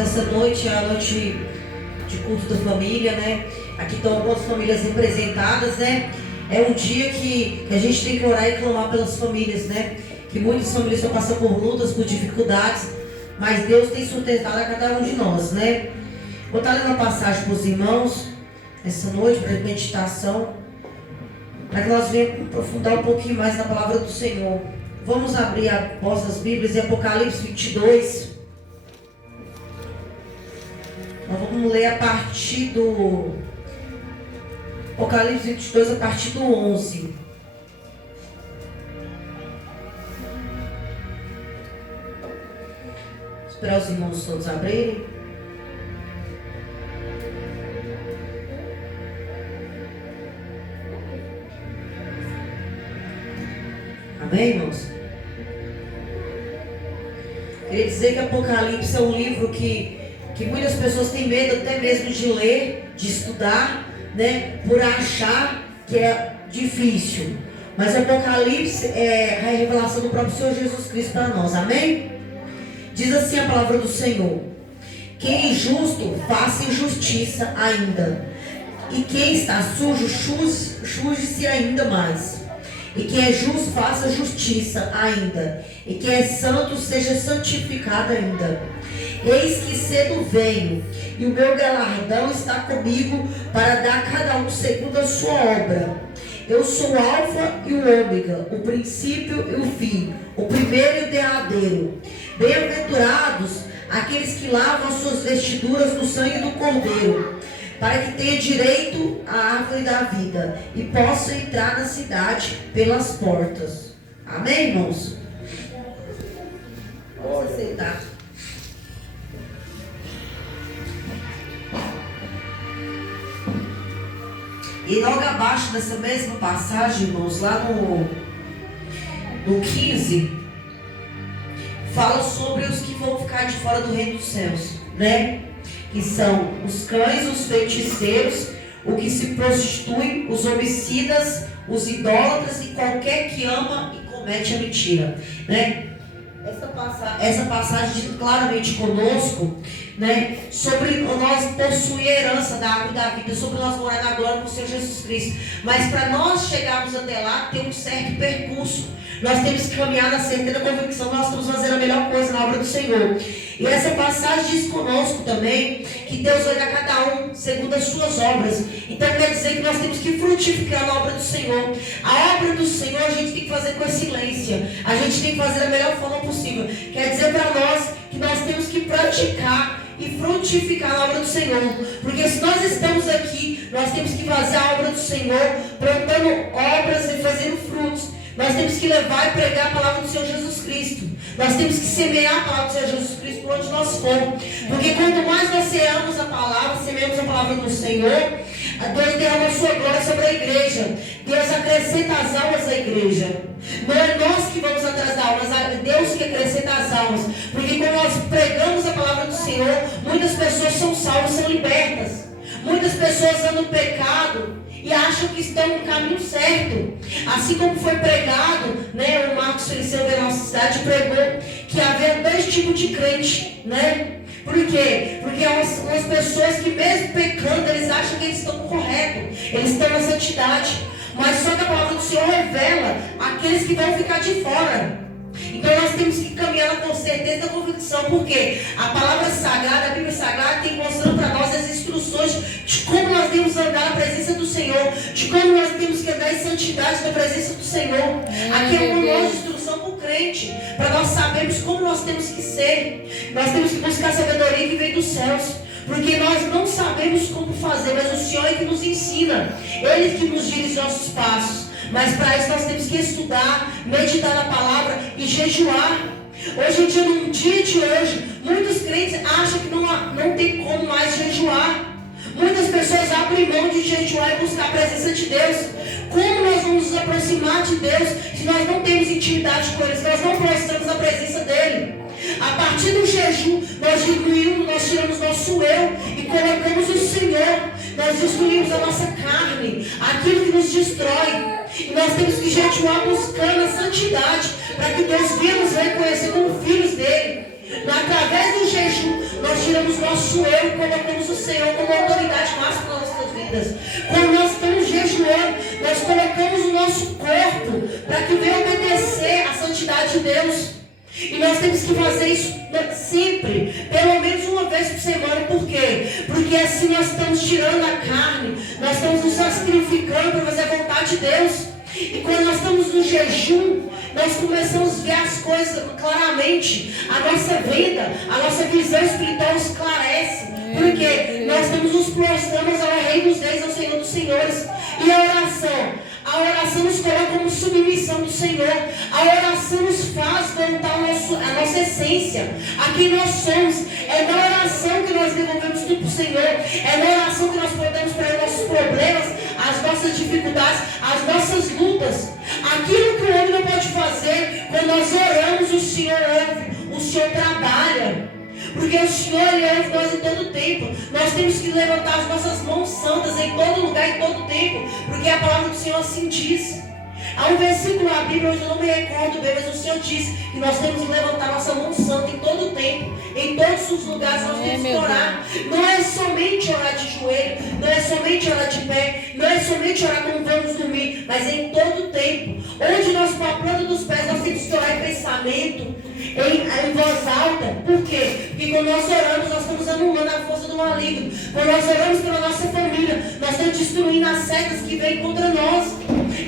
essa noite é a noite de culto da família, né? Aqui estão algumas famílias representadas, né? É um dia que a gente tem que orar e clamar pelas famílias, né? Que muitas famílias estão passando por lutas, por dificuldades, mas Deus tem sustentado a cada um de nós, né? Vou estar lendo uma passagem para os irmãos essa noite, para a meditação, para que nós venhamos aprofundar um pouquinho mais na palavra do Senhor. Vamos abrir as nossas Bíblias em Apocalipse 22. Nós vamos ler a partir do Apocalipse 22, a partir do 11. Esperar os irmãos todos abrirem. Amém, irmãos? Queria dizer que Apocalipse é um livro que muitas pessoas têm medo até mesmo de ler, de estudar, né? Por achar que é difícil. Mas Apocalipse é a revelação do próprio Senhor Jesus Cristo para nós. Amém? Diz assim a palavra do Senhor: quem é injusto, faça injustiça ainda. E quem está sujo, suje-se ainda mais. E quem é justo, faça justiça ainda. E quem é santo, seja santificado ainda. Eis que cedo venho, e o meu galardão está comigo, para dar a cada um segundo a sua obra. Eu sou o Alfa e o Ômega, o princípio e o fim, o primeiro e o derradeiro. Bem-aventurados aqueles que lavam as suas vestiduras no sangue do Cordeiro, para que tenha direito à árvore da vida e possa entrar na cidade pelas portas. Amém, irmãos? Vamos aceitar. E logo abaixo dessa mesma passagem, irmãos, lá no 15, fala sobre os que vão ficar de fora do reino dos céus, né? Que são os cães, os feiticeiros, o que se prostitui, os homicidas, os idólatras e qualquer que ama e comete a mentira, né? Essa passagem diz claramente conosco, né, sobre nós possuir a herança da árvore da vida, sobre nós morar na glória com o Senhor Jesus Cristo. Mas para nós chegarmos até lá, tem um certo percurso. Nós temos que caminhar na certeza da convicção que nós estamos fazendo a melhor coisa na obra do Senhor. E essa passagem diz conosco também que Deus vai dar a cada um segundo as suas obras. Então quer dizer que nós temos que frutificar na obra do Senhor. A obra do Senhor a gente tem que fazer com excelência. A gente tem que fazer da melhor forma possível. Quer dizer para nós que nós temos que praticar e frutificar na obra do Senhor. Porque se nós estamos aqui, nós temos que fazer a obra do Senhor, plantando obras e fazendo frutos. Nós temos que levar e pregar a palavra do Senhor Jesus Cristo. Nós temos que semear a palavra do Senhor Jesus Cristo por onde nós formos. Porque quanto mais nós semeamos a palavra, semeamos a palavra do Senhor, Deus derrama a sua glória sobre a igreja. Deus acrescenta as almas à igreja. Não é nós que vamos atrás da alma, mas é Deus que acrescenta as almas. Porque quando nós pregamos a palavra do Senhor, muitas pessoas são salvas, são libertas. Muitas pessoas andam no pecado e acham que estão no caminho certo. Assim como foi pregado, né, o Marcos Feliceu da nossa cidade pregou que havia dois tipos de crente, né? Por quê? Porque umas pessoas que mesmo pecando, eles acham que eles estão corretos, eles estão na santidade. Mas só que a palavra do Senhor revela aqueles que vão ficar de fora. Então nós temos que caminhar com certeza e convicção, porque a palavra sagrada, a Bíblia Sagrada tem mostrando para nós as instruções de como nós temos que andar na presença do Senhor, de como nós temos que andar em santidade na presença do Senhor. Aqui é uma nova instrução para o crente, para nós sabermos como nós temos que ser. Nós temos que buscar sabedoria que vem dos céus, porque nós não sabemos como fazer, mas o Senhor é que nos ensina, Ele que nos dirige os nossos passos. Mas para isso nós temos que estudar, meditar na palavra e jejuar. Hoje em dia, no dia de hoje, muitos crentes acham que não tem como mais jejuar. Muitas pessoas abrem mão de jejuar e buscar a presença de Deus. Como nós vamos nos aproximar de Deus se nós não temos intimidade com Ele, se nós não prostramos a presença dEle? A partir do jejum, nós diminuímos, nós tiramos nosso eu e colocamos o Senhor. Nós destruímos a nossa carne, aquilo que nos destrói. E nós temos que jejuar buscando a santidade, para que Deus venha nos reconhecer como filhos dele. Através do jejum, nós tiramos nosso eu e colocamos o Senhor como autoridade máxima nas nossas vidas. Quando nós estamos jejuando, nós colocamos o nosso corpo para que venha obedecer à santidade de Deus. E nós temos que fazer isso sempre, pelo menos uma vez por semana. Por quê? Porque assim nós estamos tirando a carne, nós estamos nos sacrificando para fazer a vontade de Deus. E quando nós estamos no jejum, nós começamos a ver as coisas claramente. A nossa vida, a nossa visão espiritual esclarece. Porque nós estamos nos prostrando ao Rei dos Reis, ao Senhor dos Senhores. E a oração nos coloca como submissão do Senhor. A oração nos faz voltar a nossa essência, a quem nós somos. É na oração que nós devolvemos tudo para o Senhor. É na oração que nós podemos para os nossos problemas, as nossas dificuldades, as nossas lutas. Aquilo que o homem não pode fazer, quando nós oramos, o Senhor ouve, o Senhor trabalha. Porque o Senhor, Ele ouve nós em todo tempo. Nós temos que levantar as nossas mãos santas em todo lugar, em todo tempo. Porque a palavra do Senhor assim diz. Há um versículo na Bíblia, hoje eu não me recordo bem, mas o Senhor disse que nós temos que levantar nossa mão santa em todo o tempo. Em todos os lugares nós temos que orar. Não é somente orar de joelho, não é somente orar de pé, não é somente orar quando vamos dormir, mas em todo o tempo. Onde nós, com a planta dos pés, nós temos que orar em pensamento, em voz alta. Por quê? Porque quando nós oramos, nós estamos anulando a força do maligno. Quando nós oramos pela nossa família, nós estamos destruindo as setas que vêm contra nós.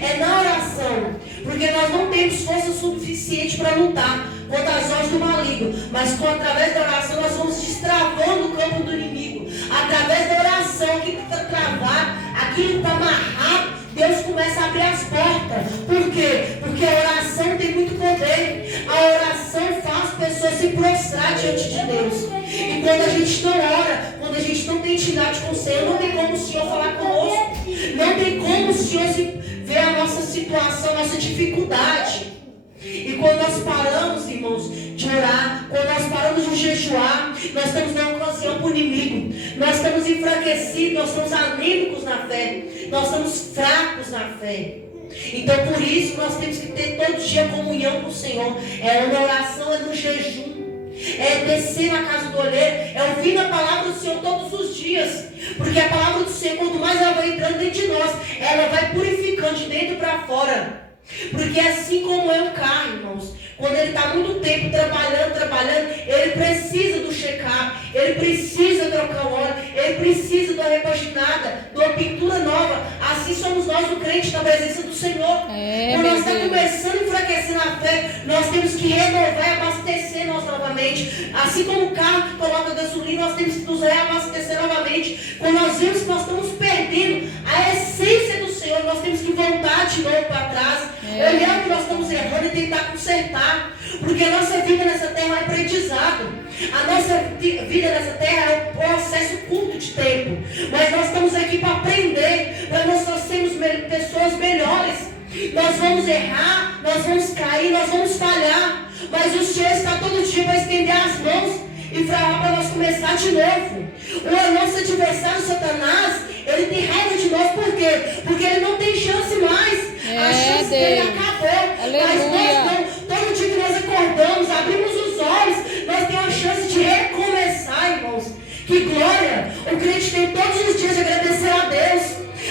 É na oração, porque nós não temos força suficiente para lutar contra as ordens do maligno, mas através da oração nós vamos destravando o campo do inimigo. Através da oração, aquilo que está travado, aquilo que está amarrado, Deus começa a abrir as portas. Por quê? Porque a oração tem muito poder. A oração faz pessoas se prostrar diante de Deus. E quando a gente não ora, quando a gente não tem intimidade com o Senhor, não tem como o Senhor falar conosco. Não tem como o Senhor ver a nossa situação, a nossa dificuldade. E quando nós paramos, irmãos, de orar, quando nós paramos de jejuar, nós estamos dando ocasião para o inimigo. Nós estamos enfraquecidos, nós estamos anêmicos na fé, nós estamos fracos na fé. Então por isso nós temos que ter todo dia comunhão com o Senhor. É na oração, é no jejum, é descer na casa do olheiro, é ouvir a palavra do Senhor todos os dias. Porque a palavra do Senhor, quanto mais ela vai entrando dentro de nós, ela vai purificando de dentro para fora. Porque assim como é o carro, irmãos, quando ele está muito tempo trabalhando, ele precisa do check-up, ele precisa trocar o óleo, ele precisa de uma repaginada, de uma pintura nova. Assim somos nós, o crente, na presença do Senhor. Quando nós estamos começando a enfraquecer na fé, nós temos que renovar e abastecer nós novamente. Assim como o carro que coloca gasolina, nós temos que nos reabastecer novamente. Quando nós vemos que nós estamos perdendo a essência do Senhor, nós temos que voltar de novo para trás, olhar o que nós estamos errando e tentar consertar. Porque a nossa vida nessa terra é aprendizado. A nossa vida nessa terra é um processo curto de tempo. Mas nós estamos aqui para aprender, para nós sermos pessoas melhores. Nós vamos errar, nós vamos cair, nós vamos falhar. Mas o Senhor está todo dia para estender as mãos e falar para nós começar de novo. O nosso adversário, Satanás, ele tem raiva de nós. Por quê? Porque ele não tem chance mais. A chance dele acabou. Aleluia. Mas nós não. Todo dia que nós acordamos, abrimos os olhos, nós temos a chance de recomeçar, irmãos. Que glória! O crente tem todos os dias de agradecer a Deus.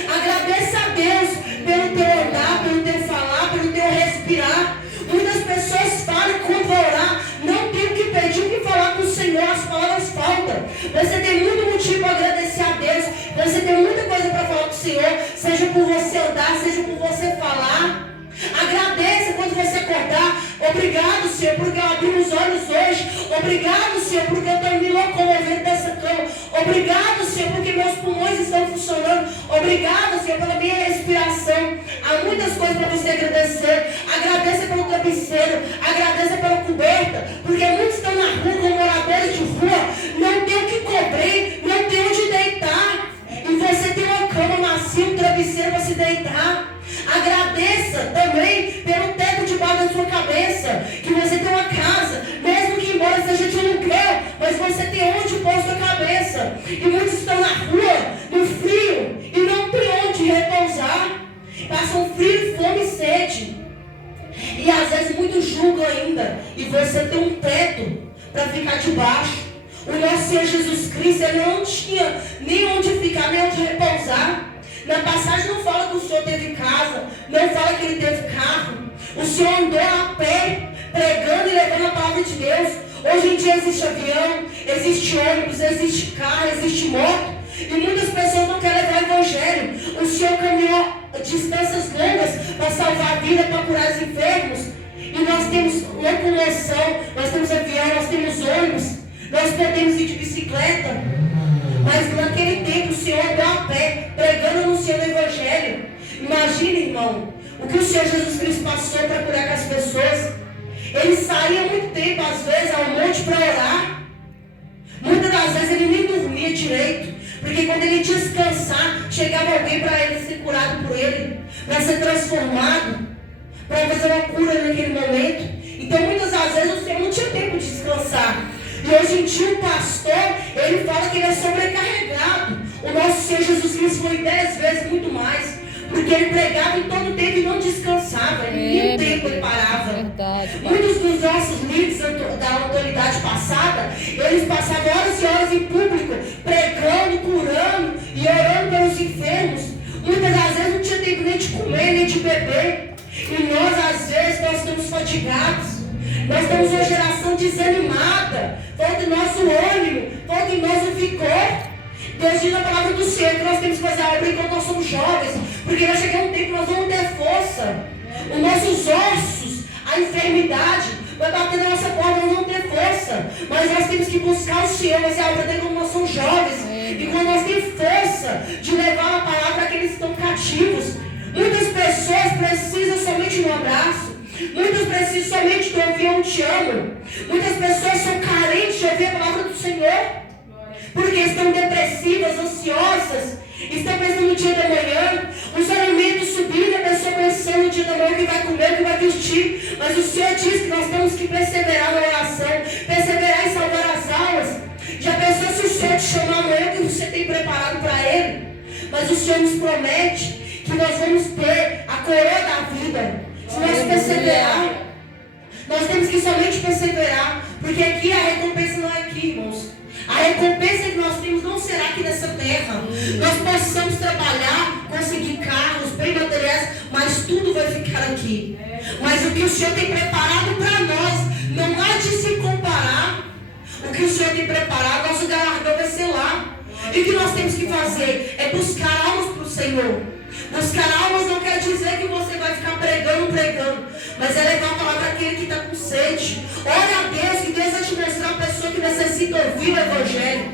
Agradeça a Deus pelo teu andar, pelo teu falar, pelo teu respirar. Muitas pessoas falam quando vão orar, não tem o que pedir, o que falar com o Senhor, as palavras faltam. Você tem muito motivo para agradecer a Deus, você tem muita coisa para falar com o Senhor, seja por você andar, seja por você falar. Agradeça quando você acordar. Obrigado, Senhor, porque eu abri os olhos hoje. Obrigado, Senhor, porque eu estou me locomovendo dessa cama. Obrigado, Senhor, porque meus pulmões estão funcionando. Obrigado, Senhor, pela minha respiração. Há muitas coisas para você agradecer. Agradeça pelo travesseiro, agradeça pela coberta, porque muitos estão na rua como moradores de rua, não tem o que cobrir, não tem onde deitar. E você tem uma cama macia, um travesseiro para se deitar. Agradeça também pelo teto debaixo da sua cabeça, que você tem uma casa, mesmo que embora seja de aluguel, mas você tem onde pôr a sua cabeça. E muitos estão na rua, no frio, e não tem onde repousar. Passam frio, fome e sede. E às vezes muitos julgam ainda. E você tem um teto para ficar debaixo. O nosso Senhor Jesus Cristo, ele não tinha nem onde ficar, nem onde repousar. Na passagem não fala que o Senhor teve casa, não fala que ele teve carro. O Senhor andou a pé, pregando e levando a palavra de Deus. Hoje em dia existe avião, existe ônibus, existe carro, existe moto. E muitas pessoas não querem levar o evangelho. O Senhor caminhou distâncias longas para salvar a vida, para curar os enfermos. E nós temos locomoção, nós temos avião, nós temos ônibus. Nós podemos ir de bicicleta, mas naquele tempo o Senhor andou a pé, pregando e anunciando o Evangelho. Imagina, irmão, o que o Senhor Jesus Cristo passou para curar com as pessoas. Ele saía muito tempo, às vezes, ao monte para orar. Muitas das vezes ele nem dormia direito, porque quando ele descansar, chegava alguém para ele ser curado por ele, para ser transformado, para fazer uma cura naquele momento. Então muitas das vezes o Senhor não tinha tempo de descansar. E hoje em dia o pastor, ele fala que ele é sobrecarregado. O nosso Senhor Jesus Cristo foi 10 vezes muito mais. Porque ele pregava em todo tempo e não descansava. Nenhum tempo ele parava. Verdade, muitos dos nossos líderes da autoridade passada, eles passavam horas e horas em público, pregando, curando e orando pelos enfermos. Muitas das vezes não tinha tempo nem de comer, nem de beber. E nós, às vezes, nós estamos fatigados. Nós temos uma geração desanimada, falta em nosso ânimo, falta em nós o vigor. Deus diz na palavra do Senhor que nós temos que fazer a obra enquanto nós somos jovens, porque vai chegar um tempo que nós vamos ter força. Os nossos ossos, a enfermidade, vai bater na nossa porta, nós vamos ter força. Mas nós temos que buscar o Senhor, fazer a obra dele quando nós somos jovens. E quando nós temos força de levar a palavra àqueles que estão cativos. Muitas pessoas precisam somente de um abraço. Muitas precisam somente de ouvir eu te amo. Muitas pessoas são carentes de ouvir a palavra do Senhor. Porque estão depressivas, ansiosas, estão pensando no dia da manhã, os alimentos subindo, a pessoa pensando no dia da manhã, o que vai comer, o que vai vestir. Mas o Senhor diz que nós temos que perseverar na oração, perseverar em salvar as almas. Já pensou se o Senhor te chamar amanhã, o que você tem preparado para Ele? Mas o Senhor nos promete que nós vamos ter a coroa da vida. Se nós perseverar, nós temos que somente perseverar, porque aqui a recompensa não é aqui, irmãos. A recompensa que nós temos não será aqui nessa terra. Nós possamos trabalhar, conseguir carros, bem materiais, mas tudo vai ficar aqui. Mas o que o Senhor tem preparado para nós, não há de se comparar. O que o Senhor tem preparado, nosso galardão vai ser lá. E o que nós temos que fazer é buscar almas para o Senhor. Buscar almas não quer dizer que você vai ficar pregando, mas é levar a palavra àquele que está com sede. Ore a Deus, que Deus vai te mostrar a pessoa que necessita ouvir o Evangelho.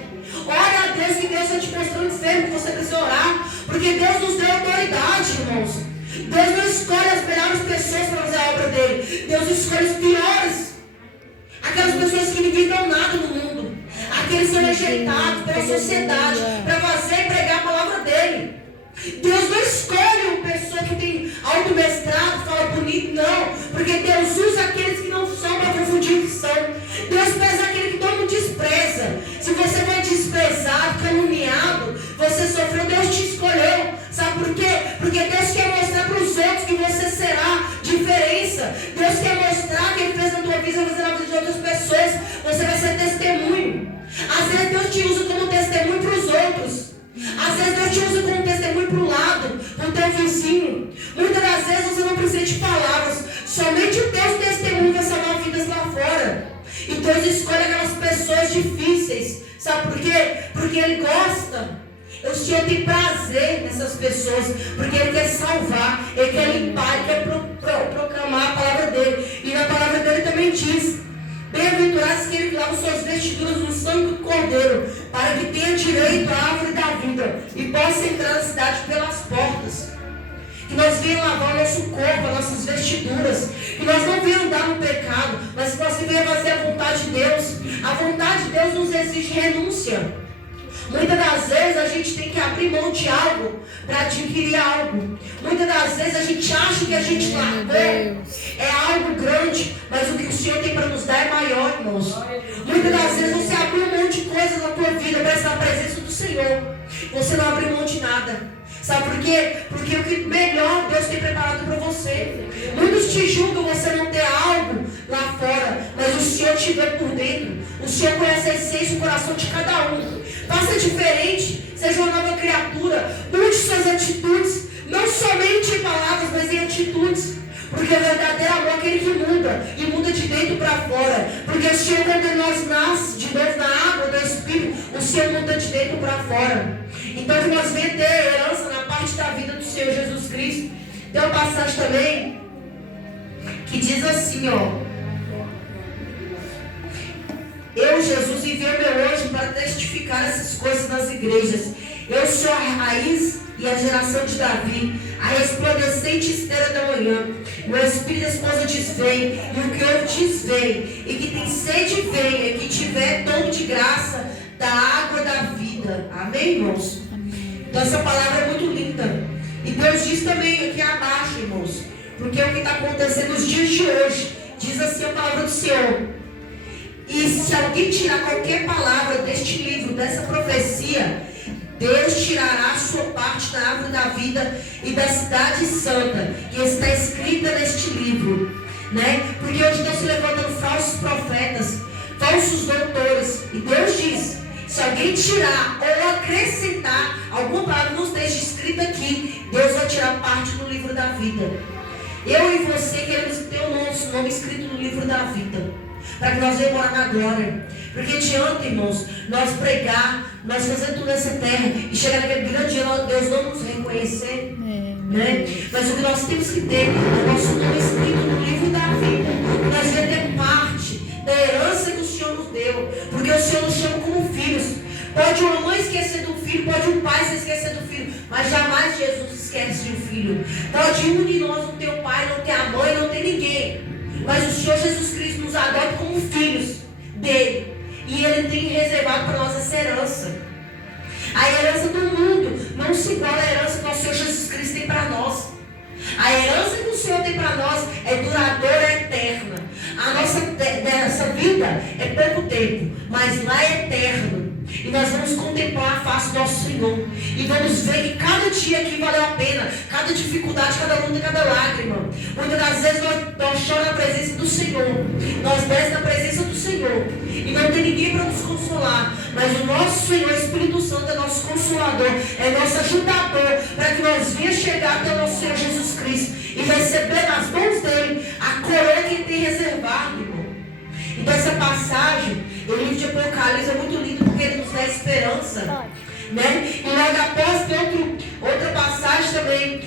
Ore a Deus, que Deus vai te mostrar o enfermo que você precisa orar, porque Deus nos deu autoridade, irmãos. Deus não escolhe as melhores pessoas para fazer a obra dele. Deus escolhe os piores, aquelas pessoas que ninguém dão nada no mundo, aqueles que são rejeitados pela sociedade para fazer e pregar a palavra dele. Deus não escolhe uma pessoa que tem alto mestrado, fala bonito, não. Porque Deus usa aqueles que não são para confundir o que são. Deus pesa aquele que todo mundo despreza. Se você foi desprezado, caluniado, você sofreu, Deus te escolheu. Sabe por quê? Porque Deus quer mostrar para os outros que você será diferença. Deus quer mostrar que Ele fez na tua vida, vai fazer na vida de outras pessoas. Você vai ser testemunho. Às vezes Deus te usa como testemunho para os outros. Às vezes Deus te usa como testemunho para o lado, para o teu vizinho. Muitas das vezes você não precisa de palavras. Somente o teu testemunho vai salvar vidas lá fora. E Deus escolhe aquelas pessoas difíceis. Sabe por quê? Porque Ele gosta. O Senhor tem prazer nessas pessoas. Porque Ele quer salvar, Ele quer limpar, Ele quer proclamar a palavra dEle. E na palavra dEle também diz: bem-aventurados aqueles que lavam suas vestiduras no sangue do Cordeiro, para que tenha direito à árvore da vida e possa entrar na cidade pelas portas. Que nós venhamos lavar o nosso corpo, as nossas vestiduras. Que nós não venhamos andar no pecado, mas que nós venhamos fazer a vontade de Deus. A vontade de Deus nos exige renúncia. Muitas das vezes a gente tem que abrir mão de algo para adquirir algo. Muitas das vezes a gente acha que a gente largou é algo grande, mas o que o Senhor tem para nos dar é maior, irmãos. Muitas das vezes você abriu um monte de coisas na tua vida para estar na presença do Senhor. Você não abriu mão de nada. Sabe por quê? Porque o que melhor Deus tem preparado para você. Muitos te julgam você não ter algo lá fora, mas o Senhor te vê por dentro. O Senhor conhece a essência e o coração de cada um. Faça diferente, seja uma nova criatura. Mude suas atitudes, não somente em palavras, mas em atitudes. Porque o verdadeiro amor é aquele que muda, e muda de dentro para fora. Porque o Senhor, quando nós nascemos de novo na água do Espírito, o Senhor muda de dentro para fora. Então que nós venhamos ter herança na parte da vida do Senhor Jesus Cristo. Tem uma passagem também que diz assim, ó: eu, Jesus, enviei meu anjo para testificar essas coisas nas igrejas. Eu sou a raiz e a geração de Davi, a resplandecente esteira da manhã. Meu espírito e esposa diz: vem, e o que ouve diz: vem, e que tem sede, vem, e que tiver dom de graça da água da vida. Amém, irmãos? Então essa palavra é muito linda. E Deus diz também aqui abaixo, irmãos, porque é o que está acontecendo nos dias de hoje. Diz assim a palavra do Senhor: e se alguém tirar qualquer palavra deste livro, dessa profecia, Deus tirará a sua parte da árvore da vida e da cidade santa, que está escrita neste livro, né? Porque hoje estão se levantando falsos profetas, falsos doutores, e Deus diz: se alguém tirar ou acrescentar alguma palavra que não esteja escrita aqui, Deus vai tirar parte do livro da vida. Eu e você queremos ter o nosso nome escrito no livro da vida, para que nós venhamos morar na glória. Porque adianta, irmãos, nós pregar, nós fazer tudo nessa terra e chegar naquele grande dia, Deus não nos reconhecer, né? Mas o que nós temos que ter é o nosso nome escrito no livro da vida. Nós devemos ter parte da herança que o Senhor nos deu, porque o Senhor nos chama como filhos. Pode uma mãe esquecer do filho, pode um pai se esquecer do filho, mas jamais Jesus esquece de um filho. Pode um de nós não ter o pai, não ter a mãe, não ter ninguém, mas o Senhor Jesus Cristo nos adota como filhos dele. E Ele tem reservado para nós essa herança. A herança do mundo não se iguala à herança que o Senhor Jesus Cristo tem para nós. A herança que o Senhor tem para nós é duradoura, é eterna. A nossa vida é pouco tempo, mas lá é eterno. E nós vamos contemplar a face do nosso Senhor. E vamos ver que cada dia aqui valeu a pena. Cada dificuldade, cada luta, cada lágrima. Muitas das vezes nós choramos na presença do Senhor. Nós descemos na presença do Senhor. E não tem ninguém para nos consolar. Mas o nosso Senhor, Espírito Santo, é nosso consolador. É nosso ajudador. Para que nós venhamos chegar até o nosso Senhor Jesus Cristo. E receber nas mãos dele a coroa que ele tem reservado, irmão. Então essa passagem, o livro de Apocalipse é muito lindo, porque ele nos dá esperança, né? E logo após tem outra passagem também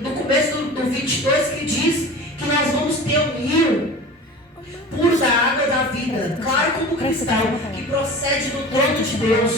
no começo do 22 que diz que nós vamos ter um rio puro da água da vida, claro como cristal, que procede do trono de Deus.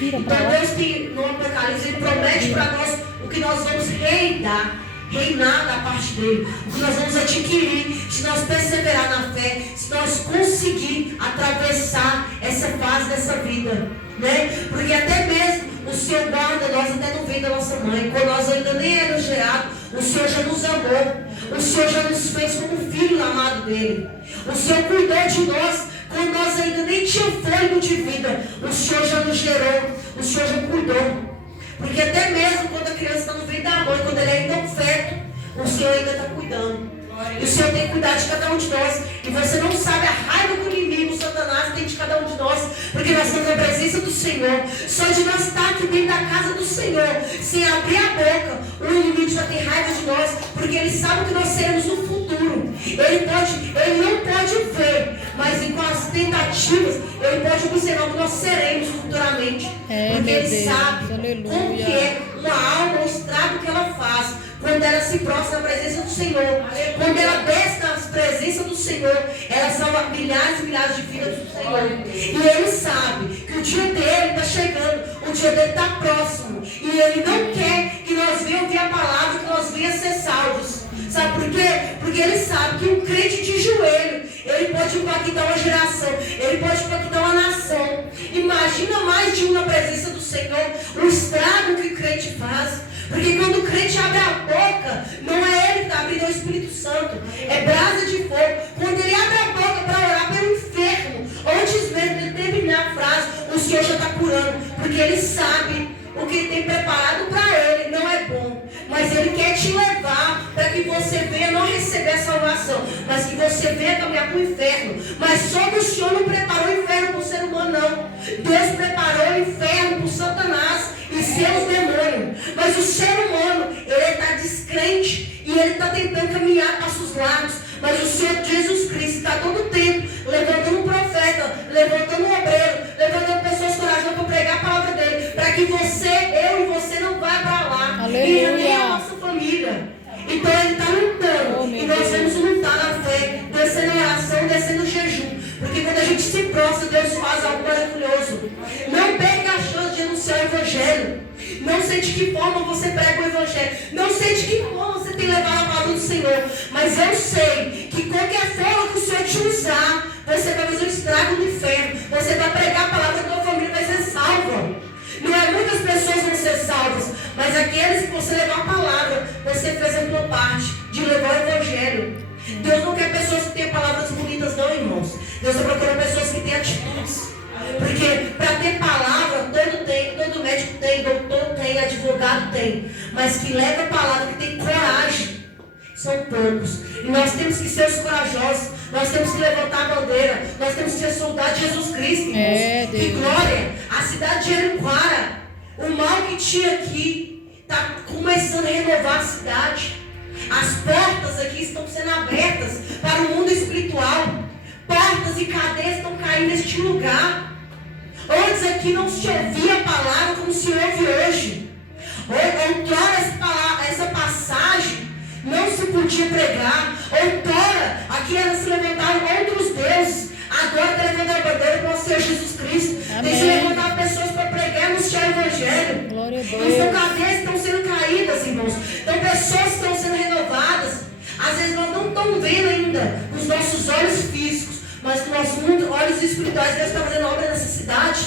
Então Deus tem no Apocalipse, ele promete para nós o que nós vamos reinar da parte dele, o que nós vamos adquirir se nós perseverar na fé, se nós conseguir atravessar essa fase dessa vida, né? Porque até mesmo o Senhor guarda nós até no ventre da nossa mãe. Quando nós ainda nem éramos gerados, o Senhor já nos amou, o Senhor já nos fez como filho amado dele, o Senhor cuidou de nós quando nós ainda nem tínhamos fôlego de vida. O Senhor já nos gerou, o Senhor já cuidou. Porque até mesmo quando a criança está no ventre da mãe, quando ele é ainda um feto, o Senhor ainda está cuidando. E o Senhor tem cuidado de cada um de nós. E você não sabe a raiva que o inimigo, o Satanás, tem de cada um de nós. Porque nós estamos na presença do Senhor. Só de nós estar aqui dentro da casa do Senhor, sem abrir a boca, o inimigo já tem raiva de nós. Porque ele sabe o que nós seremos no futuro. Ele não pode ver, mas com as tentativas, ele pode observar o que nós seremos futuramente. Porque ele sabe como que é uma alma, o estrago que ela faz quando ela se prostra na presença do Senhor. Quando ela desce na presença do Senhor, ela salva milhares e milhares de vidas do Senhor. E ele sabe que o dia dele está chegando, o dia dele está próximo. E ele não quer que nós venhamos ouvir a palavra, que nós venhamos ser salvos. Sabe por quê? Porque ele sabe que um crente de joelho, ele pode impactar uma geração, ele pode impactar uma nação. Imagina mais de um na presença do Senhor, o estrago que o crente faz. Porque quando o crente abre a boca, não é ele que está abrindo, é o Espírito Santo. É brasa de fogo. Quando ele abre a boca para orar pelo enfermo, antes mesmo de terminar a frase, o Senhor já está curando. Porque ele sabe o que ele tem preparado para ele. Não é bom. Mas ele quer te levar para que você venha não receber a salvação, mas que você venha caminhar para o inferno. Mas só que o Senhor não preparou o inferno para o ser humano, não. Deus preparou o inferno para o Satanás e seus demônios. Mas o ser humano, ele está descrente e ele está tentando caminhar passos largos. Mas o Senhor Jesus Cristo está todo o tempo levantando um profeta, levantando um obreiro, levantando pessoas corajosas para pregar a palavra dele, para que você, eu e você não vá para lá. Aleluia. E nem a nossa família. Então ele está lutando. E nós vamos lutar na fé, descendo em oração, descendo em jejum. Porque quando a gente se prostra, Deus faz algo maravilhoso. Não perca a chance de anunciar o Evangelho. Não sei de que forma você prega o Evangelho. Não sei de que forma você tem levado a palavra do Senhor. Mas eu sei que qualquer forma que o Senhor te usar, você vai fazer um estrago no inferno. Você vai pregar a palavra, a tua família vai ser salva. Não é muitas pessoas vão ser salvas, mas aqueles que você levar a palavra, você fez a tua parte de levar o Evangelho. Deus não quer pessoas que tenham palavras bonitas, não, irmãos. Deus está procurando pessoas que têm atitudes. Porque para ter palavra, todo médico tem, doutor tem, advogado tem. Mas que leva a palavra, que tem coragem, são poucos. E nós temos que ser os corajosos. Nós temos que levantar a bandeira. Nós temos que ser soldados de Jesus Cristo, irmãos. Que glória! A cidade de Jericoara, o mal que tinha aqui, está começando a renovar a cidade. As portas aqui estão sendo abertas para o mundo espiritual. Portas e cadeias estão caindo neste lugar. Antes aqui não se ouvia a palavra como se ouve hoje. Outrora essa passagem não se podia pregar. Outrora aqui elas se levantavam outros deuses. Agora está levantando a bandeira para o Senhor Jesus Cristo. Tem se levantado pessoas para pregar e anunciar o Evangelho. Glória a Deus. Então cadeias estão sendo caídas, irmãos. Então pessoas estão sendo renovadas. Às vezes nós não estamos vendo ainda com os nossos olhos físicos, mas com nossos olhos espirituais. Deus está fazendo obra nessa cidade.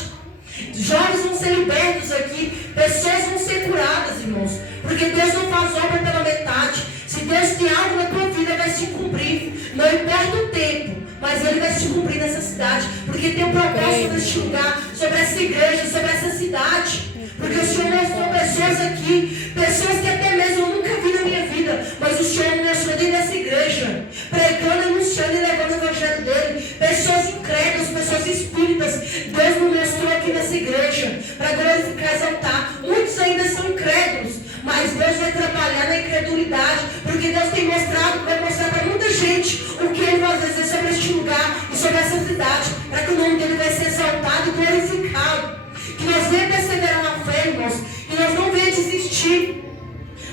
Jovens vão ser libertos aqui. Pessoas vão ser curadas, irmãos. Porque Deus não faz obra pela metade. Se Deus tem algo na tua vida, vai se cumprir. Não importa o tempo, mas Ele vai se cumprir nessa cidade. Porque tem um propósito sobre este lugar, sobre essa igreja, sobre essa cidade. Porque o Senhor mostrou pessoas aqui, pessoas que até mesmo eu nunca vi na minha vida, mas o Senhor me mostrou dentro dessa igreja, pregando, anunciando e levando o Evangelho dele. Pessoas incrédulas, pessoas espíritas, Deus me mostrou aqui nessa igreja, para glorificar e exaltar. Muitos ainda são incrédulos, mas Deus vai trabalhar na incredulidade, porque Deus tem mostrado, vai mostrar para muita gente o que Ele vai fazer sobre este lugar e sobre essa cidade, para que o nome dele vai ser exaltado e glorificado. Que nós venhamos perseverar na fé, irmãos, que nós não venhamos desistir.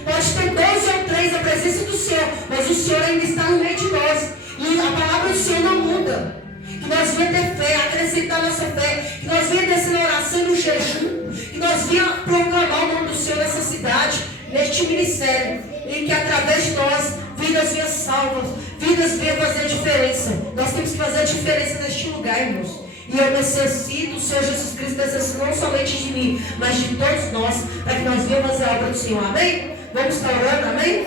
Pode ter 2 ou 3 na presença do Senhor, mas o Senhor ainda está no meio de nós, e a palavra do Senhor não muda. Que nós venhamos ter fé, acrescentar nossa fé, que nós venhamos descer na oração e no jejum, que nós venhamos proclamar o nome do Senhor nessa cidade, neste ministério, e que através de nós, vidas venham salvas, vidas venham fazer a diferença. Nós temos que fazer a diferença neste lugar, irmãos. E eu necessito, o Senhor Jesus Cristo necessita não somente de mim, mas de todos nós, para que nós venhamos fazer a obra do Senhor. Amém? Vamos estar orando, amém?